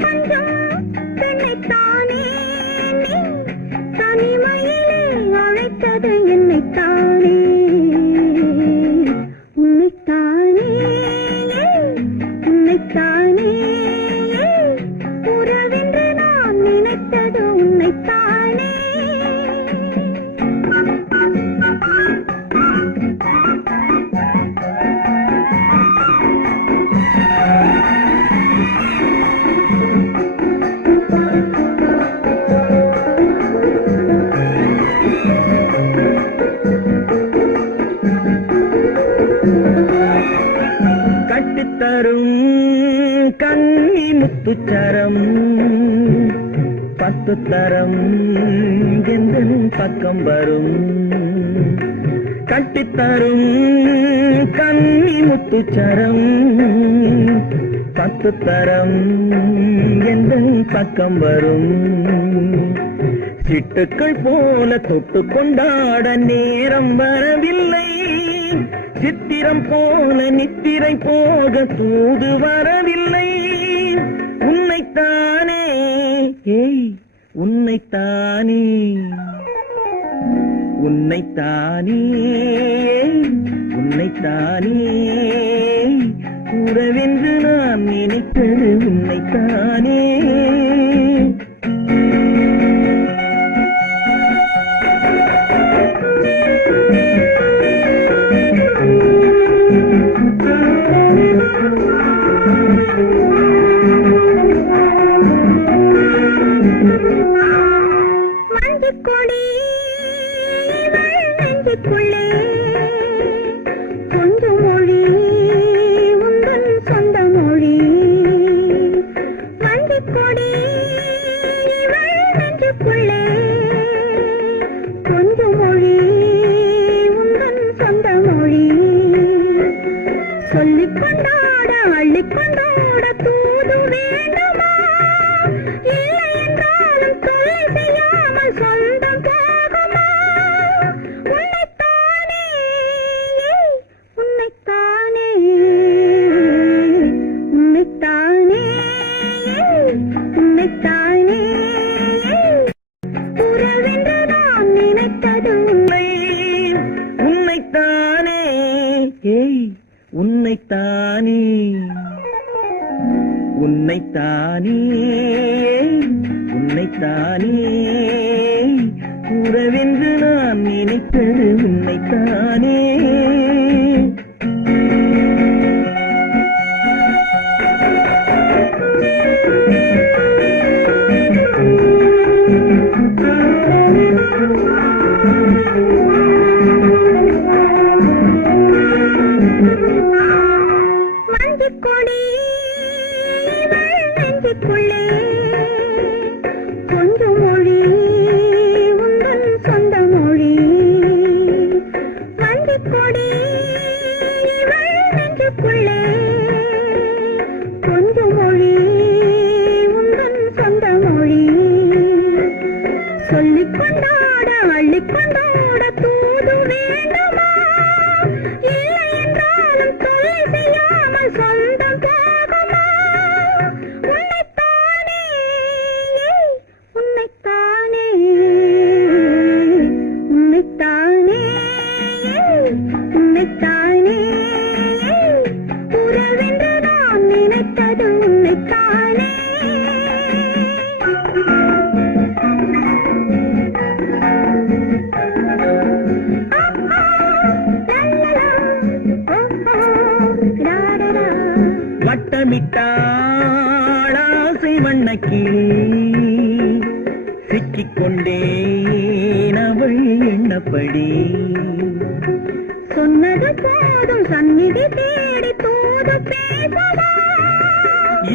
கொஞ்சம் பெண்ணைத்தானே நீ தனிமையிலே அழைத்தது என்னைத்தானே உன்னைத்தானே உன்னைத்தானே உறவென்று நான் நினைத்தது உன்னைத்தானே கட்டித்தரும் கண்ணி முத்துச்சரம் 10 தரம் எந்தன் பக்கம் வரும் கட்டித்தரும் கண்ணி முத்துச்சரம் 10 தரம் எந்தன் பக்கம் வரும் சிட்டுக்கள் போல தொட்டு கொண்டாட நேரம் வரவில்லை சித்திரம் போல நித்திரை போக தூது வரவில்லை உன்னைத்தானே உன்னைத்தானே உன்னைத்தானே உன்னைத்தானே உறவென்று நான் நினைத்தது உன்னைத்தானே மஞ்சக்கொடி நெஞ்சுக்குள்ளே கொஞ்சம் மொழி உந்தன் சொந்த மொழி மஞ்சக்கொடி நெஞ்சுக்குள்ளே கொஞ்சம் மொழி உந்தன் சொந்த மொழி சொல்லிக் கொண்டாட அள்ளிக் கொண்டாட தூது வேண்டுமா இல்லை என்றாலும் தொல்லை செய்யாமல் சொந்தம் போகுமா உன்னைத்தானே உன்னைத்தானே உன்னைத்தானே உன்னைத்தானே உறவென்று நான் நினைத்தது உன்னை உன்னைத்தானே உன்னைத்தானே உன்னைத்தானே உன்னைத்தானே உறவென்று நான் நினைத்தது உன்னைத்தானே மஞ்சக்கொடி நெஞ்சுக்குள்ளே கொஞ்சம் மொழி உந்தன் சொந்த மொழி மஞ்சக்கொடி நெஞ்சுக்குள்ளே கொஞ்சம் மொழி உந்தன் சொந்த மொழி சொல்லிக் கொண்டாட அள்ளிக் கொண்டாட தூது வேண்டுமா இல்லை என்றாலும் தொல்லை செய்யாமல் சொந்தம் போகுமா உன்னைத்தானே உன்னைத்தானே உன்னைத்தானே உன்னைத்தானே உறவென்று நான் நினைத்தது உன்னைத்தானே வட்டமிட்டாளாசை வண்ணக்கிளி சிக்கிக்கொண்டேன் அவள் எண்ணப்படி சொன்னது போதும் சந்நிதி தேடி தூது பேசவா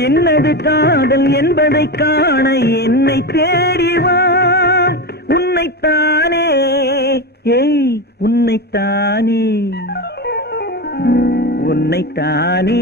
என்னது காதல் என்பதை காண என்னை தேடிவா உன்னைத்தானே உன்னைத்தானே உன்னைத்தானே